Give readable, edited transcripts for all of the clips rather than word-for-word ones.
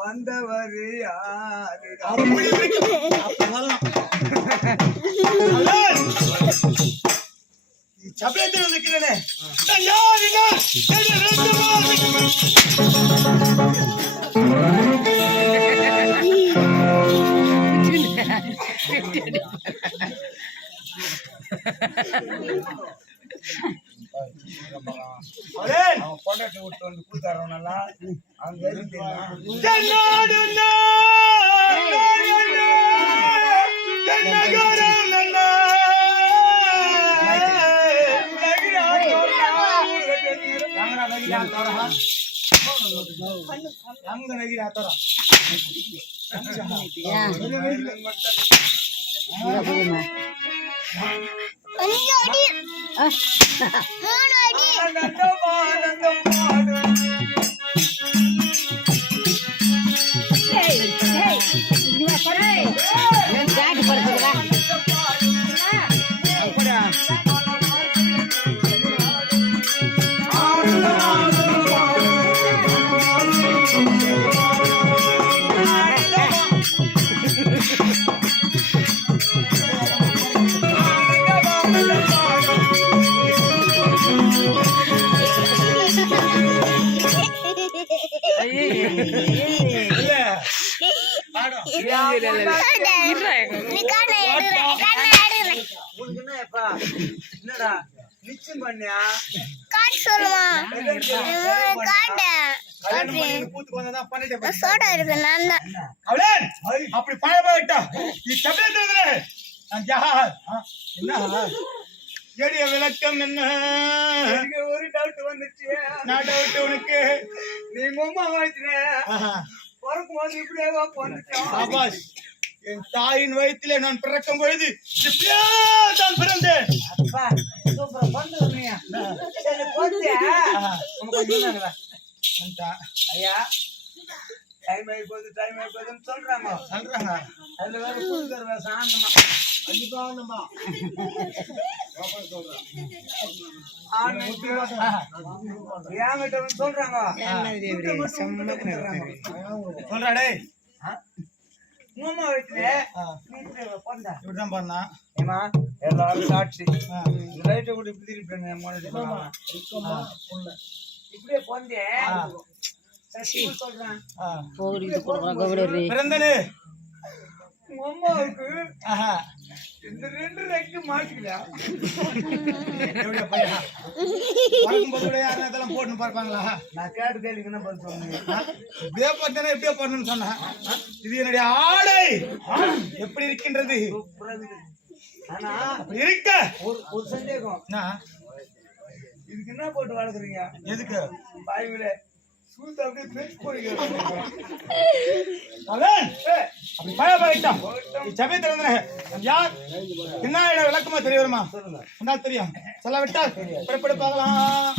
வந்தவரு யாரு சபலத்தில் இருக்கிறேனே பொண்டாட்டி விட்டு வந்து கூத்தாரோம் நல்லா அங்க என்னடா நிச்சயம் பண்ணியா காட் சொல்லுமா காட் சோடா இருக்கு நான் தான் அப்படி பழ போயிட்டா நீ சபையில என்ன எளிய விளக்கம் என்ன? எனக்கு ஒரு டவுட் வந்துச்சு. நான் டவுட் உனக்கு. நீ உம்மா வயிற்றுல பிறக்கும் போது இப்படியே பிறந்துட்டோம். சாபாஷ். என் தாயின் வயிற்றிலே நான் பிறக்கும் பொழுது இப்படியே தான் பிறந்தேன். அப்பா சூப்பரா பிறந்துருந்தீங்க. சரி போச்சு. உனக்கு என்னங்க ஐயா டைம் ஆயிப்போகுதுன்னு சொல்றாங்க. அதுல வேற புரிதல் வேற சாந்தமா கண்டிப்பா சொல்றாங்க. சொல்றாடே மூமா வீட்டுல இப்படிதான் பண்ணா. ஏமா எல்லாரும் சாட்சி லைட்டை கூட இப்படி திருப்பிடுங்க. இப்படியே போந்தேன் சொல்றேன். பிறந்தனே அம்மாவுக்கு இந்த 2 ரெக்கு மாட்டிக்கல. அதெல்லாம் போட்டு பார்ப்பாங்களா? நான் கேட்டு கேள்விக்கு என்ன பதில் சொன்னேன். இப்படியே பார்த்தேன்னா எப்படியே பண்ணணும்னு சொன்னேன். இது என்னுடைய ஆடை எப்படி இருக்கின்றது? ஆனா அப்படி இருக்க ஒரு சந்தேகம். இதுக்கு என்ன போட்டு வளர்க்குறீங்க? எதுக்கு? பாய்வில சூத்து அப்படியே பேச்சு போறீங்க. அப்படி பயப்படாம். சமயத்துல யார் என்ன விளக்கமா தெரிய வருமா? சொல்லுங்க. என்ன தெரியும்? சொல்ல விட்டால் புறப்பட பார்க்கலாம்.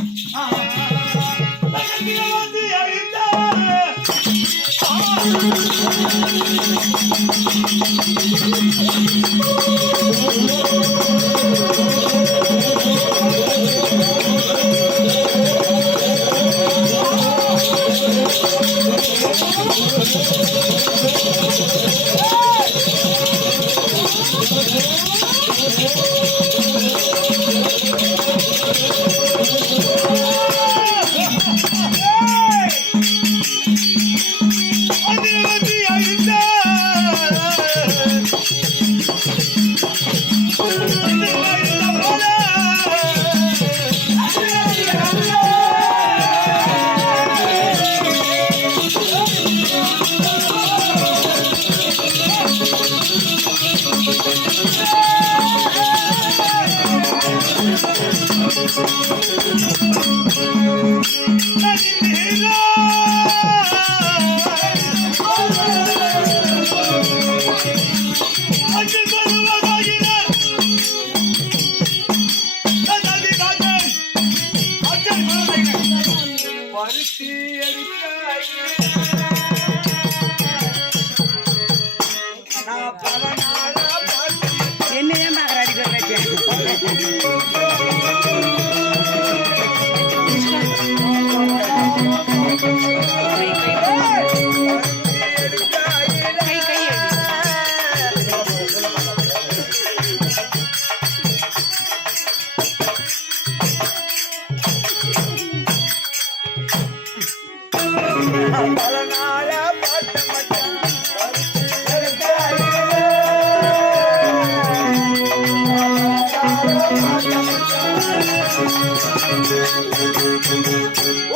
என்னையே மகராடி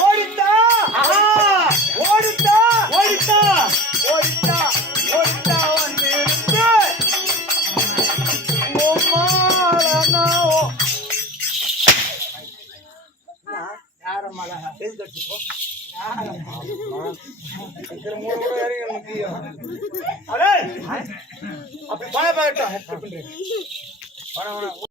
ஓடித்தா ஓடித்தா ஓடித்தா ஓடித்தா ஓடித்தா வந்து யாரம்மாடா பேசி கட்டிப்போ அப்படி பயப்படட்டும்.